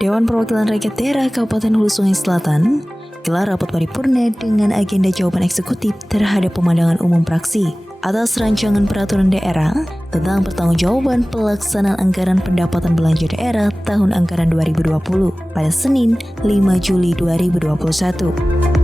Dewan Perwakilan Rakyat Daerah Kabupaten Hulu Sungai Selatan gelar rapat paripurna dengan agenda jawaban eksekutif terhadap pemandangan umum praksi atas rancangan peraturan daerah tentang pertanggungjawaban pelaksanaan anggaran pendapatan belanja daerah tahun anggaran 2020 pada Senin 5 Juli 2021.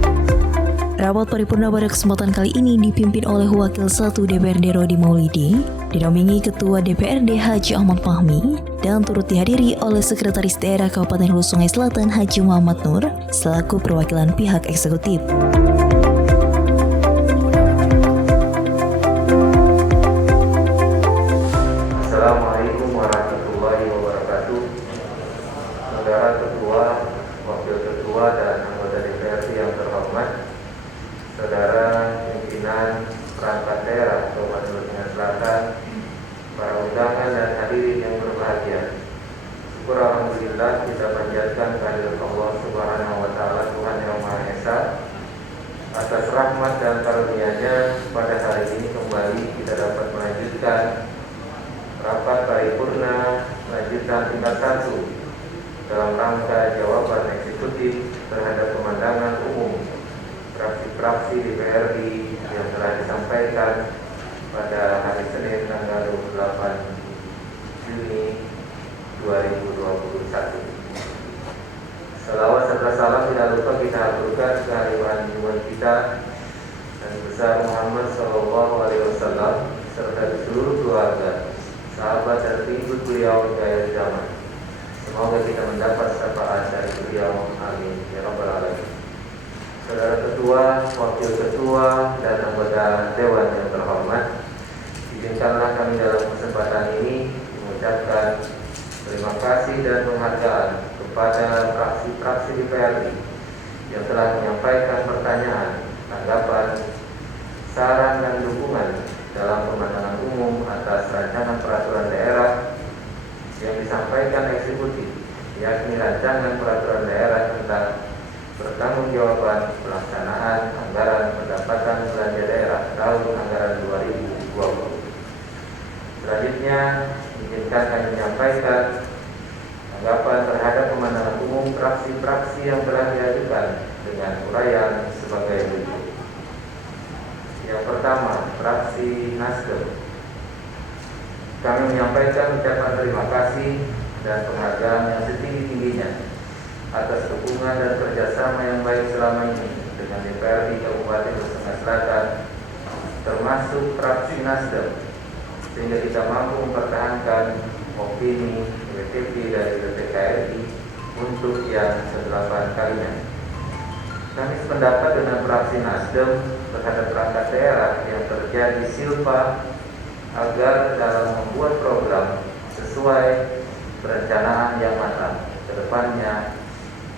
Rapat paripurna pada kesempatan kali ini dipimpin oleh Wakil 1 DPRD Rodi Maulidi, didampingi Ketua DPRD Haji Ahmad Fahmi, dan turut dihadiri oleh Sekretaris Daerah Kabupaten Hulu Sungai Selatan Haji Muhammad Nur selaku perwakilan pihak eksekutif. Assalamualaikum warahmatullahi wabarakatuh. Saudara Ketua, Wakil Ketua, dan anggota DPRD yang terhormat, saudara pimpinan perangkat daerah Kabupaten Hulu Sungai Selatan, para undangan dan hadirin yang berbahagia. Syukur alhamdulillah kita panjatkan kehadirat Allah Subhanahu wa taala, Tuhan yang Maha Esa, atas rahmat dan karunia-Nya pada hari ini kembali kita dapat melanjutkan rapat paripurna lanjutan tingkat 1 dalam rangka jawaban eksekutif terhadap pemandangan umum fraksi-fraksi DPRD yang telah disampaikan pada hari Senin tanggal 28 Juni 2021. Selawat serta salam tidak lupa kita aturkan kehadiran Tuhan kita dan besar Muhammad SAW serta di seluruh keluarga, sahabat dan pengikut beliau di akhir zaman. Semoga kita mendapat syafaat dari beliau. Amin ya rabbal alamin. Saudara Ketua, Wakil Ketua, dan anggota Dewan yang terhormat, izinkanlah kami dalam kesempatan ini mengucapkan terima kasih dan penghargaan kepada fraksi-fraksi DPRD yang telah menyampaikan pertanyaan, tanggapan, saran dan dukungan dalam pemandangan umum atas rancangan peraturan daerah yang disampaikan eksekutif, yakni rancangan peraturan daerah tentang pertanggungjawaban pelaksanaan anggaran pendapatan belanja daerah tahun anggaran 2020. Selanjutnya, izinkan kami menyampaikan tanggapan terhadap pemandangan umum fraksi-fraksi yang telah diajukan dengan uraian sebagai berikut. Yang pertama, fraksi Nasdem. Kami menyampaikan ucapan terima kasih dan penghargaan yang setinggi-tingginya atas dukungan dan kerjasama yang baik selama ini dengan DPRD Kabupaten Hulu Sungai Selatan, termasuk fraksi Nasdem, sehingga kita mampu mempertahankan opini WTP dari BPKRI untuk yang ke-8 kalinya. Kami sependapat dengan fraksi Nasdem terhadap perangkat daerah yang terjadi silpa agar dalam membuat program sesuai perencanaan yang matang. Kedepannya,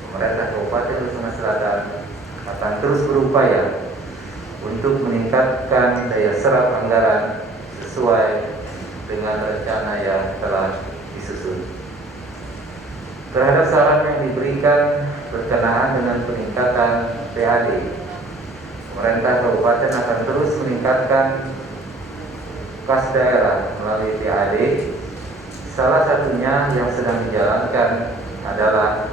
pemerintah Kabupaten Hulu Sungai Selatan akan terus berupaya untuk meningkatkan daya serap anggaran sesuai dengan rencana yang telah disusun. Terhadap saran yang diberikan berkenaan dengan peningkatan PAD, pemerintah kabupaten akan terus meningkatkan kas daerah melalui PAD. Salah satunya yang sedang dijalankan adalah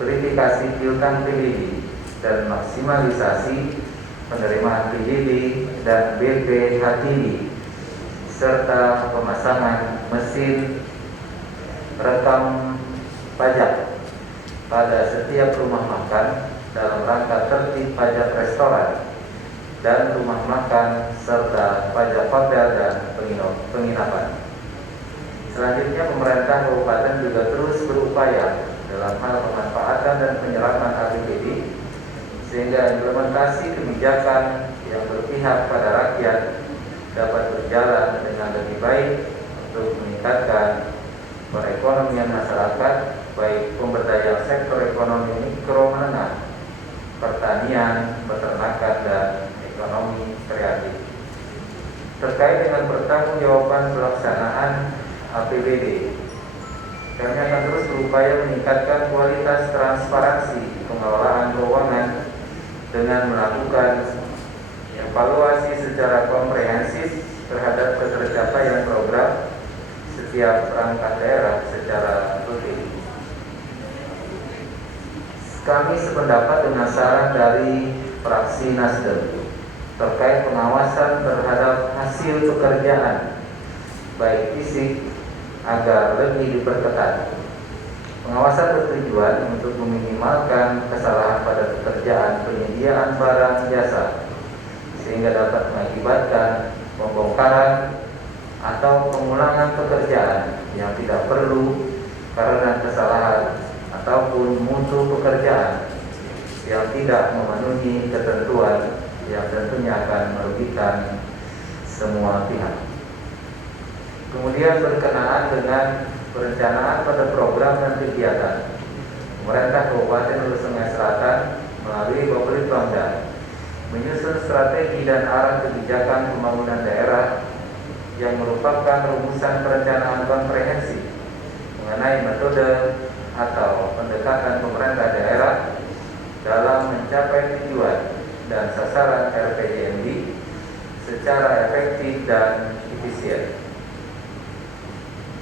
verifikasi piutang PBB dan maksimalisasi penerimaan PBB dan BPHTB serta pemasangan mesin rekam pajak pada setiap rumah makan dalam rangka tertib pajak restoran dan rumah makan serta pajak hotel dan penginapan. Selanjutnya, pemerintah kabupaten juga terus berupaya dalam hal pemanfaatan dan penyerapan APBD sehingga implementasi kebijakan yang berpihak pada rakyat dapat berjalan dengan lebih baik untuk meningkatkan perekonomian masyarakat, baik pemberdayaan sektor ekonomi mikro menengah, pertanian, peternakan, dan ekonomi kreatif. Terkait dengan pertanggungjawaban pelaksanaan APBD, kami akan terus berupaya meningkatkan kualitas transparansi pengelolaan keuangan dengan melakukan evaluasi secara komprehensif terhadap ketercapaian program setiap perangkat daerah secara rutin. kami sependapat dengan saran dari fraksi Nasdem terkait pengawasan terhadap hasil pekerjaan baik fisik agar lebih diperketat. Pengawasan bertujuan untuk meminimalkan kesalahan pada pekerjaan penyediaan barang jasa sehingga dapat mengakibatkan pembongkaran atau pengulangan pekerjaan yang tidak perlu karena kesalahan ataupun mutu pekerjaan yang tidak memenuhi ketentuan yang tentunya akan merugikan semua pihak. Kemudian berkenaan dengan perencanaan pada program dan kegiatan, pemerintah Kabupaten Hulu Sungai Selatan melalui Bapelitbangda menyusun strategi dan arah kebijakan pembangunan daerah yang merupakan rumusan perencanaan komprehensif mengenai metode atau pendekatan pemerintah daerah dalam mencapai tujuan dan sasaran RPJMD secara efektif dan efisien.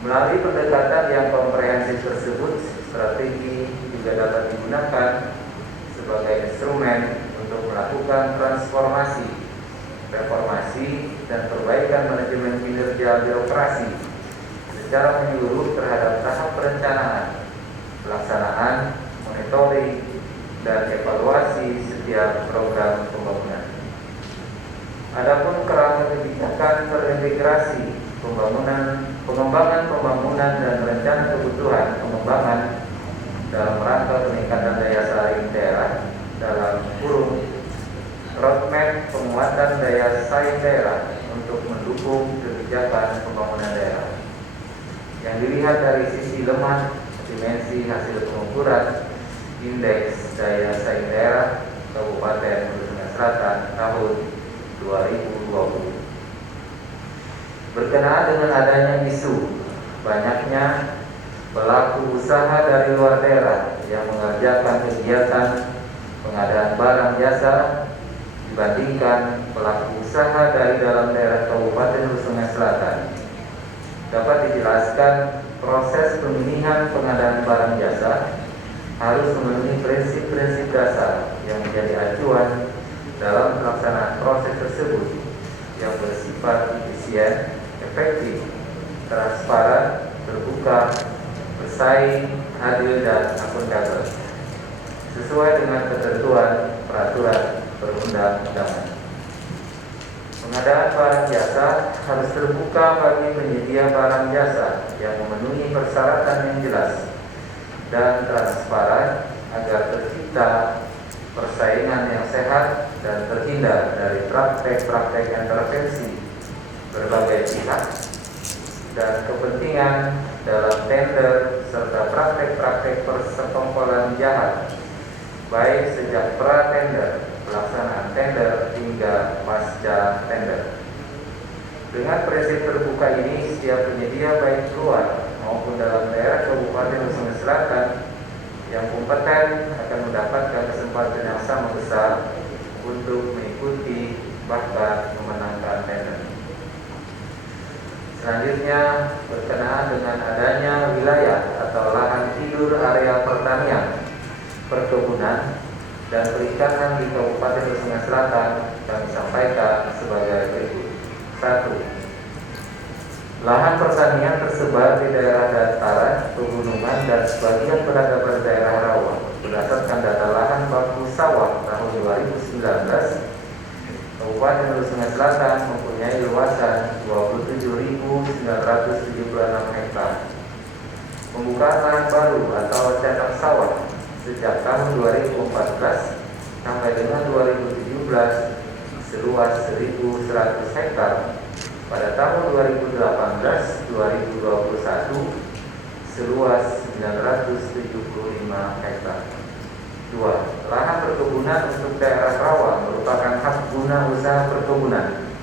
Melalui pendekatan yang komprehensif tersebut, strategi juga dapat digunakan sebagai instrumen untuk melakukan transformasi, reformasi, dan perbaikan manajemen kinerja birokrasi secara menyeluruh terhadap tahap perencanaan, pelaksanaan, monitoring, dan evaluasi setiap program pembangunan. Adapun kerangka kebijakan terintegrasi pengembangan pembangunan dan rencana kebutuhan pengembangan dalam rangka peningkatan daya saing daerah dalam kurung roadmap penguatan daya saing daerah untuk mendukung kebijakan pembangunan daerah yang dilihat dari sisi lemah dimensi hasil pengukuran indeks daya saing daerah Kabupaten Hulu Sungai Selatan tahun 2020. Berkenaan dengan adanya isu banyaknya pelaku usaha dari luar daerah yang mengerjakan kegiatan pengadaan barang jasa dibandingkan pelaku usaha dari dalam daerah Kabupaten Hulu Sungai Selatan, dapat dijelaskan proses pemilihan pengadaan barang jasa harus memenuhi prinsip-prinsip dasar yang menjadi acuan dalam pelaksanaan proses tersebut yang bersifat efisien, efektif, transparan, terbuka, bersaing, adil, dan akuntabel sesuai dengan ketentuan peraturan perundang-undangan. Pengadaan barang jasa harus terbuka bagi penyedia barang jasa yang memenuhi persyaratan yang jelas dan transparan agar tercipta persaingan yang sehat dan terhindar dari praktek-praktek intervensi berbagai pihak dan kepentingan dalam tender serta praktek-praktek persekongkolan jahat baik sejak pra-tender, pelaksanaan tender hingga pasca tender. Dengan prinsip terbuka ini, setiap penyedia baik luar maupun dalam daerah Kabupaten Hulu Sungai Selatan yang kompeten akan mendapatkan kesempatan yang sama besar untuk mengikuti bahkan memenangkan tender. Selanjutnya, berkenaan dengan adanya wilayah atau lahan tidur area pertanian, perkebunan, dan perikanan di Kabupaten Hulu Sungai Selatan kami sampaikan sebagai berikut. 1. Lahan pertanian tersebar di daerah dataran, pegunungan, dan sebagian berada pada daerah rawa. Berdasarkan data lahan baku sawah tahun 2019, Kabupaten Hulu Sungai Selatan mempunyai luasan 27.976 hektar. Pembukaan lahan baru atau catak sawah sejak tahun 2014 sampai dengan 2017 seluas 1.100 hektar. Pada tahun 2018-2021 seluas 975 hektar. 2. Lahan perkebunan untuk daerah rawa merupakan hak guna usaha perkebunan.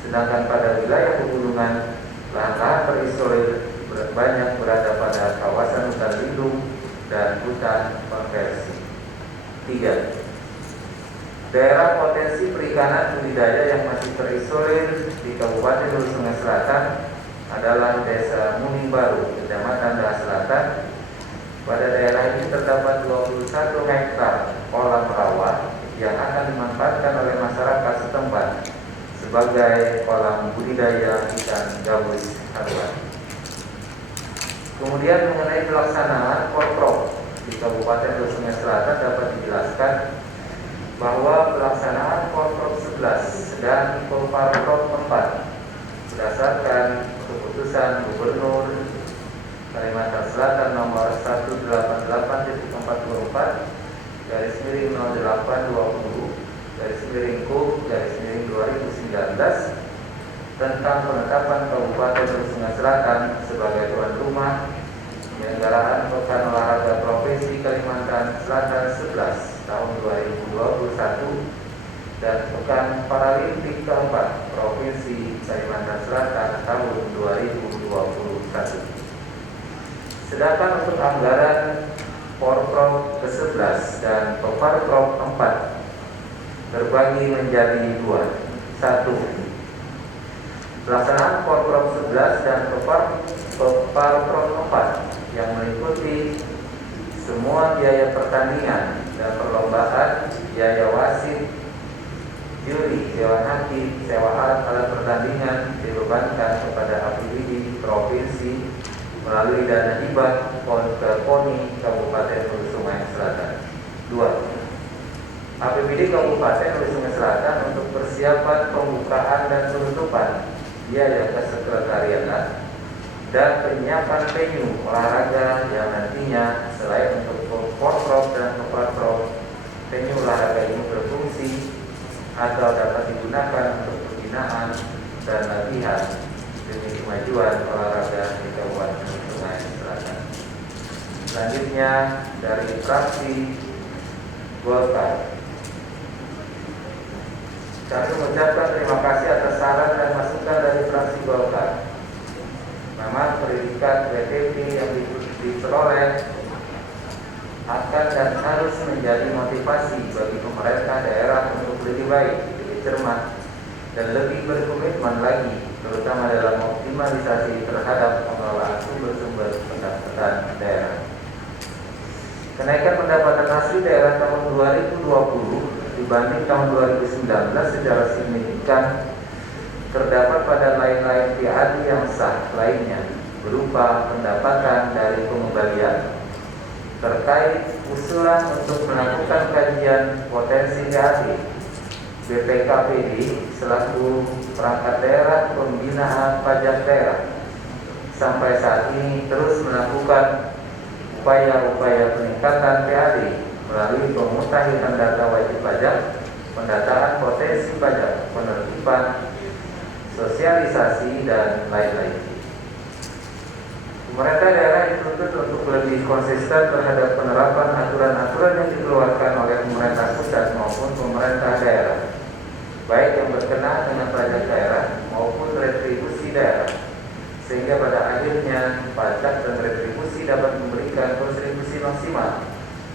Sedangkan pada wilayah pegunungan, lahan-lahan terisolir banyak berada pada kawasan hutan lindung dan hutan konversi. 3. Daerah potensi perikanan budidaya yang masih terisolir di Kabupaten Hulu Sungai Selatan adalah Desa Muning Baru, Kecamatan Daha Selatan. Pada daerah ini terdapat 21 hektar sebagai kolam budidaya ikan gabus haluan. Kemudian mengenai pelaksanaan Porprov di Kabupaten Hulu Sungai Selatan dapat dijelaskan bahwa pelaksanaan Porprov 11 dan Porprov 4 berdasarkan keputusan Gubernur Kalimantan Selatan nomor 188/0820/2019 tentang penetapan Kabupaten Hulu Sungai Selatan sebagai tuan rumah penyelenggaraan Pekan Olahraga Provinsi Kalimantan Selatan 11 tahun 2021 dan Pekan Paralimpik keempat Provinsi Kalimantan Selatan tahun 2021. Sedangkan untuk anggaran Porprov ke-11 dan Porprov 4 terbagi menjadi dua. Satu, pelaksanaan Porprov 11 dan Porprov 4 yang meliputi semua biaya pertandingan dan perlombaan, biaya wasit, juri, dewan hakim, sewa alat pertandingan dibebankan kepada APBD Provinsi melalui dana hibah ke KONI Kabupaten Hulu Sungai Selatan. 2. APBD Kabupaten Hulu Sungai Selatan untuk persiapan pembukaan dan penutupan biaya kesekretariatan dan penyiapan venue olahraga yang nantinya selain untuk Porprov dan Porprov, venue olahraga ini berfungsi atau dapat digunakan untuk pembinaan dan latihan demi kemajuan olahraga di Kabupaten Sungai Selatan. Selanjutnya dari fraksi Golkar, kami mengucapkan terima kasih atas saran dan masukan dari fraksi Golkar. Memang pendidikan PTP yang diperoleh akan dan harus menjadi motivasi bagi pemerintah daerah untuk lebih baik, lebih cermat, dan lebih berkomitmen lagi, terutama dalam optimalisasi terhadap pengelolaan sumber-sumber pendapatan daerah. Kenaikan pendapatan asli daerah tahun 2020 dibanding tahun 2019 secara signifikan terdapat pada lain-lain PAD yang sah lainnya, berupa pendapatan dari pengembalian terkait usulan untuk melakukan kajian potensi PAD BPKPD selaku perangkat daerah pembinaan pajak daerah sampai saat ini terus melakukan upaya-upaya peningkatan PAD melalui pemutahiran data wajib pajak, pendataan potensi pajak, penertiban, sosialisasi, dan lain-lain. Pemerintah daerah dituntut untuk lebih konsisten terhadap penerapan aturan-aturan yang dikeluarkan oleh pemerintah pusat maupun pemerintah daerah, baik yang berkenaan dengan pajak daerah maupun retribusi daerah, sehingga pada akhirnya pajak dan retribusi dapat memberikan kontribusi maksimal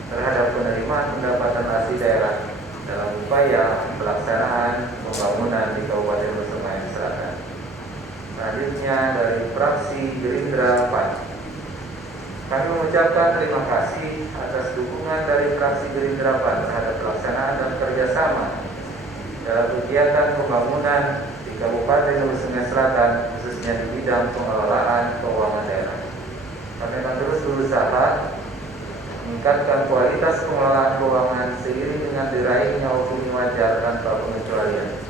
terhadap penerimaan pendapatan asli daerah dalam upaya pelaksanaan pembangunan di Kabupaten Hulu Sungai Selatan. Selanjutnya dari fraksi Gerindra PAN, kami mengucapkan terima kasih atas dukungan dari fraksi Gerindra PAN terhadap pelaksanaan dan kerjasama dalam kegiatan pembangunan di Kabupaten Hulu Sungai Selatan, khususnya di bidang pengelolaan keuangan daerah. Kami akan terus berusaha meningkatkan kualitas pengelolaan keuangan seiring dengan diraihnya opini wajar tanpa pengecualian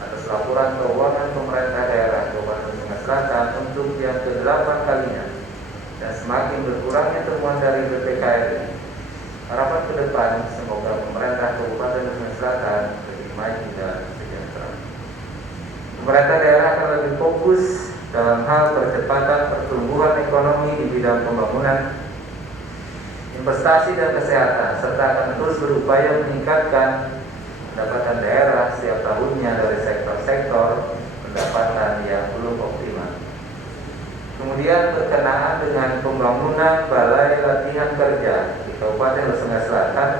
atas laporan keuangan pemerintah daerah Kabupaten Sungai Selatan untuk yang ke-8 kalinya dan semakin berkurangnya temuan dari BPKRI. Harapan ke depan semoga pemerintah Kabupaten Sungai Selatan lebih maju dan sejahtera. Pemerintah daerah akan lebih fokus dalam hal percepatan pertumbuhan ekonomi di bidang pembangunan, investasi dan kesehatan, serta akan terus berupaya meningkatkan pendapatan daerah setiap tahunnya dari sektor-sektor pendapatan yang belum optimal. Kemudian berkenaan dengan pembangunan Balai Latihan Kerja di Kabupaten Hulu Sungai Selatan,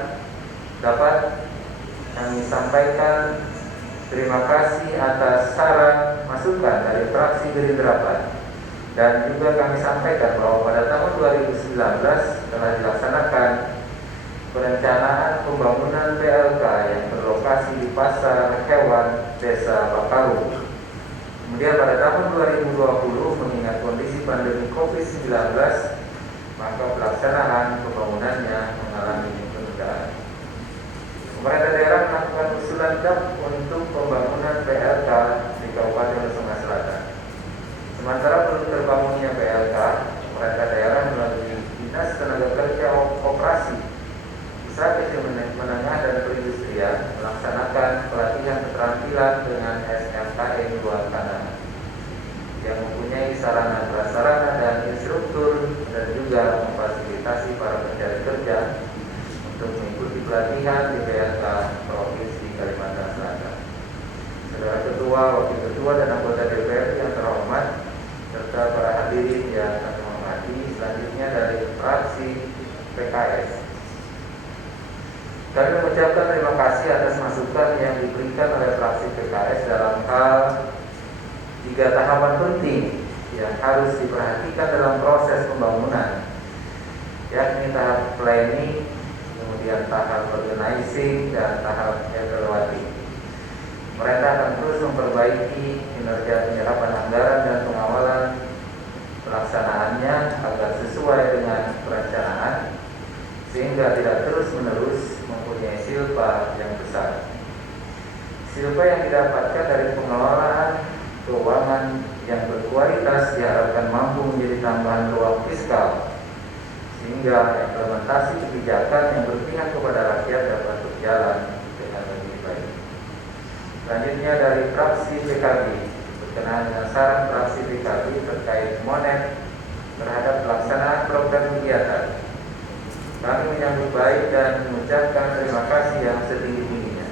dapat kami sampaikan terima kasih atas saran masukan dari fraksi Gerindra PAN. Dan juga kami sampaikan bahwa pada tahun 2019 telah dilaksanakan perencanaan pembangunan PLK yang berlokasi di Pasar Hewan Desa Bakaru. Kemudian pada tahun 2020 mengingat kondisi pandemi COVID-19, maka pelaksanaan pembangunannya mengalami penundaan. Pemerintah daerah melakukan usulan draft untuk pembangunan PLK di Kabupaten Lusunga Selatan. Sementara belum terbangunnya PLK, pemerintah daerah melalui Dinas Tenaga Kerja Koperasi, Strategi Menengah dan Perindustrian melaksanakan pelatihan keterampilan dengan SMKM luar tanah yang mempunyai sarana prasarana dan instruktur dan juga memfasilitasi para pencari kerja untuk mengikuti pelatihan di PLK Provinsi Kalimantan Selatan. Saudara Ketua, Wakil Ketua dan anggota DPR yang terhormat serta para hadirin yang kami hormati, selanjutnya dari fraksi PKS. Kami mengucapkan terima kasih atas masukan yang diberikan oleh fraksi PKS dalam hal 3 tahapan penting yang harus diperhatikan dalam proses pembangunan, yakni tahap planning, kemudian tahap organizing, dan tahap evaluating. Pemerintah akan terus memperbaiki kinerja penyerapan anggaran dan pengawalan pelaksanaannya agar sesuai dengan perencanaan, sehingga tidak terus-menerus mempunyai silpa yang besar. Silpa yang didapatkan dari pengelolaan keuangan yang berkualitas diharapkan mampu menjadi tambahan ruang fiskal, sehingga implementasi kebijakan yang berpihak kepada rakyat dapat berjalan dengan lebih baik. Selanjutnya dari fraksi PKB, berkenaan dengan saran fraksi PKB terkait monet terhadap pelaksanaan program kegiatan. Kami menyambut baik dan mengucapkan terima kasih yang setinggi-tingginya.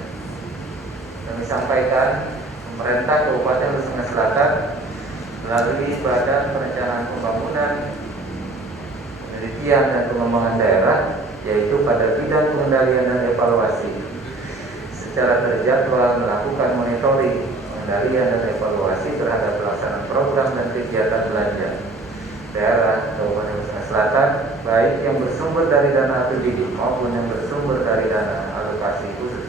Kami sampaikan pemerintah Kabupaten Lusunga Selatan melalui Badan Perencanaan Pembangunan, Penelitian dan Pengembangan Daerah, yaitu pada bidang pengendalian dan evaluasi, secara terjadwal melakukan monitoring, pengendalian dan evaluasi terhadap pelaksanaan program dan kegiatan belanja daerah Kabupaten Lusunga Selatan, baik yang bersumber dari dana APBD maupun yang bersumber dari dana alokasi khusus.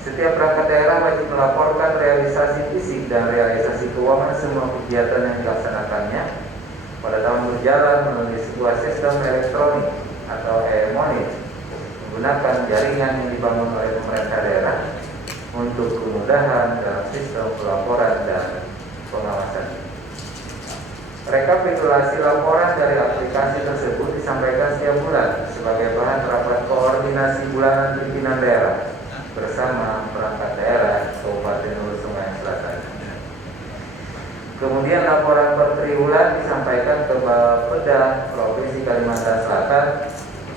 Setiap perangkat daerah wajib melaporkan realisasi fisik dan realisasi keuangan semua kegiatan yang dilaksanakannya pada tahun berjalan melalui sebuah sistem elektronik atau e-money menggunakan jaringan yang dibangun oleh pemerintah daerah untuk kemudahan dalam sistem pelaporan dan pengawasan. Rekapitulasi laporan dari aplikasi tersebut disampaikan setiap bulan sebagai bahan rapat koordinasi bulanan pimpinan daerah bersama perangkat daerah Kabupaten Hulu Sungai Selatan. Kemudian laporan per triwulan disampaikan ke Bapeda Provinsi Kalimantan Selatan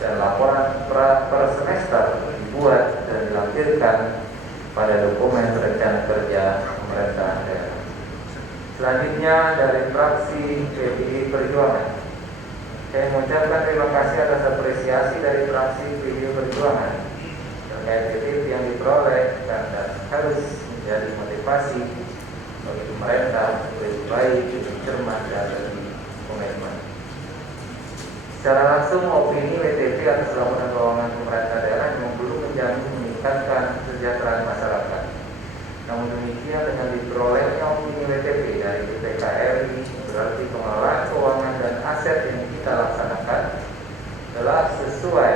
dan laporan per semester dibuat dan dilampirkan pada dokumen rencana kerja pemerintah daerah. Selanjutnya dari fraksi PDI Perjuangan, saya mengucapkan terima kasih atas apresiasi dari fraksi PDI Perjuangan terkait kredit yang diperoleh dan harus menjadi motivasi bagi pemerintah lebih baik, lebih cermat dan lebih komitmen. Secara langsung opini WTP atas laporan keuangan pemerintah daerah memang belum menjamin meningkatkan kesejahteraan masyarakat. Namun demikian dengan diperolehnya opini WTP dari BPKRI berarti pengelolaan keuangan dan aset yang kita laksanakan telah sesuai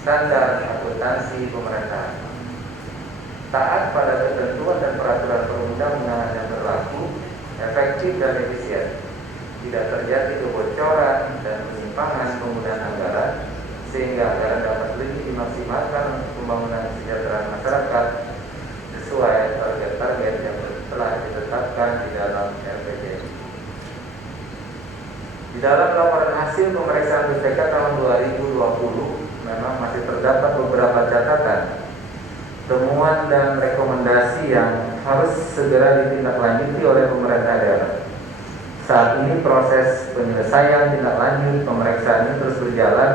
standar akuntansi pemerintahan, taat pada ketentuan dan peraturan perundang-undangan yang berlaku, efektif dan efisien, tidak terjadi kebocoran dan penyimpangan penggunaan anggaran, sehingga anggaran dapat lebih dimaksimalkan untuk pembangunan kesejahteraan masyarakat sesuai target-target yang telah ditetapkan di dalam RPJMD. Di dalam laporan hasil pemeriksaan BPK tahun 2020 memang masih terdapat beberapa catatan, temuan dan rekomendasi yang harus segera ditindaklanjuti oleh pemerintah daerah. Saat ini proses penyelesaian tindak lanjut pemeriksaan ini terus berjalan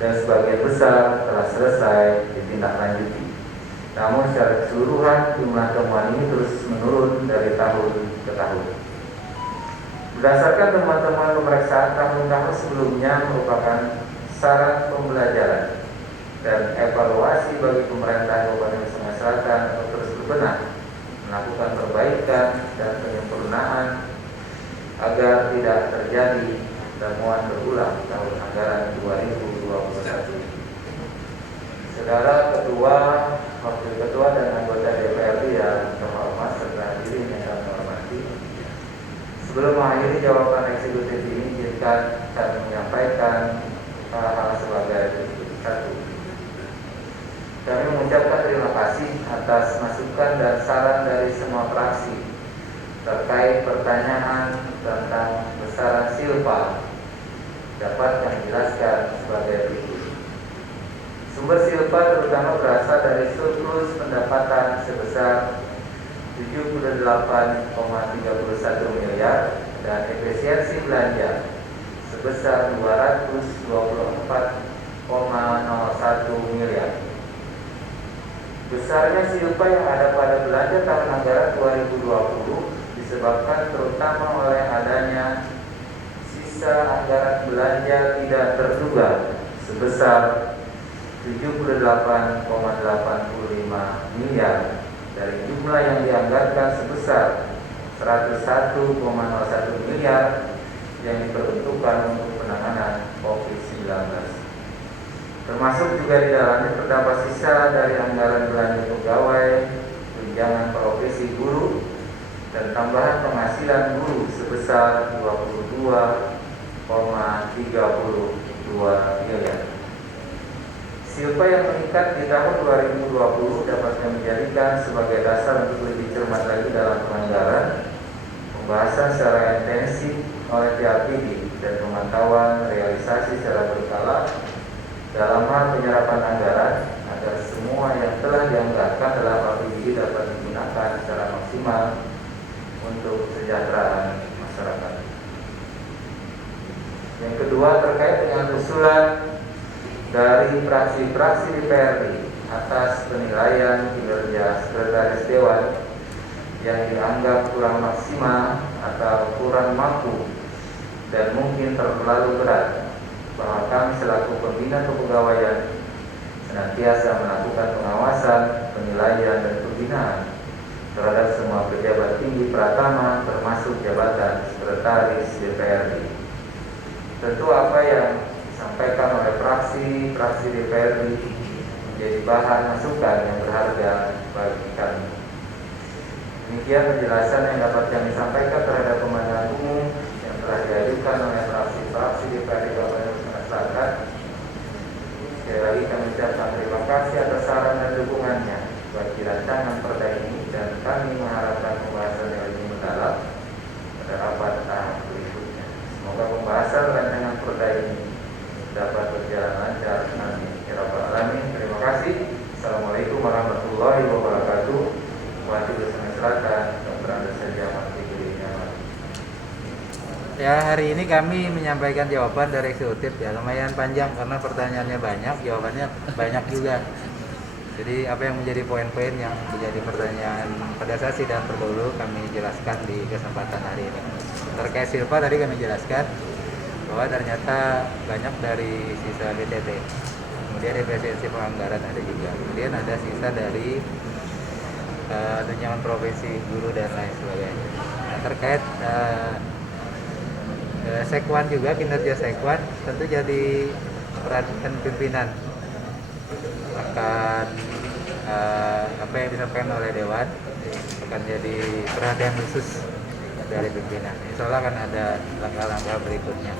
dan sebagian besar telah selesai ditindaklanjuti. Namun secara keseluruhan jumlah temuan ini terus menurun dari tahun ke tahun. Berdasarkan temuan-temuan pemeriksaan tahun-tahun sebelumnya merupakan saran pembelajaran dan evaluasi bagi pemerintah Kabupaten Sungai Selatan untuk terus berbenah, melakukan perbaikan dan penyempurnaan agar tidak terjadi temuan berulang tahun anggaran 2021. Saudara Ketua, Wakil Ketua dan anggota DPRD yang terhormat serta hadirin yang kami hormati, sebelum mengakhiri jawaban eksekutif ini, izinkan kami menyampaikan hal-hal sebagai berikut. 1. Kami mengucapkan terima kasih atas masukan dan saran dari semua fraksi terkait pertanyaan tentang besaran silpa. Dapat kami jelaskan sebagai berikut. Sumber silpa terutama berasal dari surplus pendapatan sebesar 78,31 miliar dan efisiensi belanja sebesar 224,01 miliar. Besarnya silpa yang ada pada belanja tahun anggaran 2020 disebabkan terutama oleh adanya sisa anggaran belanja tidak terduga sebesar 78,85 miliar dari jumlah yang dianggarkan sebesar 101,01 miliar yang diperuntukkan untuk penanganan COVID-19. Termasuk juga di dalamnya terdapat sisa dari anggaran belanja pegawai, tunjangan profesi guru, dan tambahan penghasilan guru sebesar 22,32 miliar. Silpa yang meningkat di tahun 2020 dapat menjadikan sebagai dasar untuk lebih cermat lagi dalam penganggaran, pembahasan secara intensif oleh pihak PD dan pemantauan realisasi secara berkala dalam hal penyerapan anggaran agar semua yang telah dianggarkan dalam APBD dapat digunakan secara maksimal untuk kesejahteraan masyarakat. Yang kedua, terkait dengan usulan dari fraksi-fraksi DPRD atas penilaian kinerja Sekretaris Dewan yang dianggap kurang maksimal atau kurang mampu dan mungkin terlalu berat, bahwa kami selaku pembina kepegawaian senantiasa melakukan pengawasan, penilaian, dan pembinaan terhadap semua pejabat tinggi Pratama termasuk jabatan Sekretaris DPRD. Tentu apa yang disampaikan oleh fraksi DPRD menjadi bahan masukan yang berharga bagi kami. Demikian penjelasan yang dapat kami sampaikan terhadap pemandangan umum yang telah diajukan oleh fraksi DPRD Kabupaten Sungai Selatan. Sekali lagi kami ucapkan terima kasih atas saran dan dukungannya bagi rancangan perda ini, dan kami mengharapkan pembahasan yang lebih mendalam pada rapat tahap berikutnya. Semoga pembahasan rancangan perda ini dapat berjalan lancar. Amin ya rabbal alamin. Terima kasih. Assalamualaikum warahmatullahi wabarakatuh. Wakil Sungai Selatan, Dr. Andes Jamat. Ya, hari ini kami menyampaikan jawaban dari eksekutif, ya lumayan panjang karena pertanyaannya banyak, jawabannya banyak juga. Jadi apa yang menjadi poin-poin yang menjadi pertanyaan pada sesi dan terdahulu kami jelaskan di kesempatan hari ini. Terkait silpa tadi kami jelaskan bahwa ternyata banyak dari sisa BTT, kemudian efisiensi penganggaran ada juga, kemudian ada sisa dari tunjangan profesi guru dan lain sebagainya. Nah, terkait Sekwan juga, kinerja Sekwan tentu jadi perhatian pimpinan, akan apa yang disampaikan oleh Dewan akan jadi perhatian khusus dari pimpinan. Insya Allah akan ada langkah-langkah berikutnya.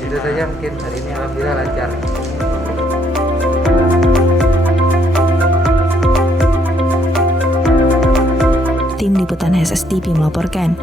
Itu saja mungkin hari ini, alhamdulillah lancar. Tim Liputan SSTV melaporkan.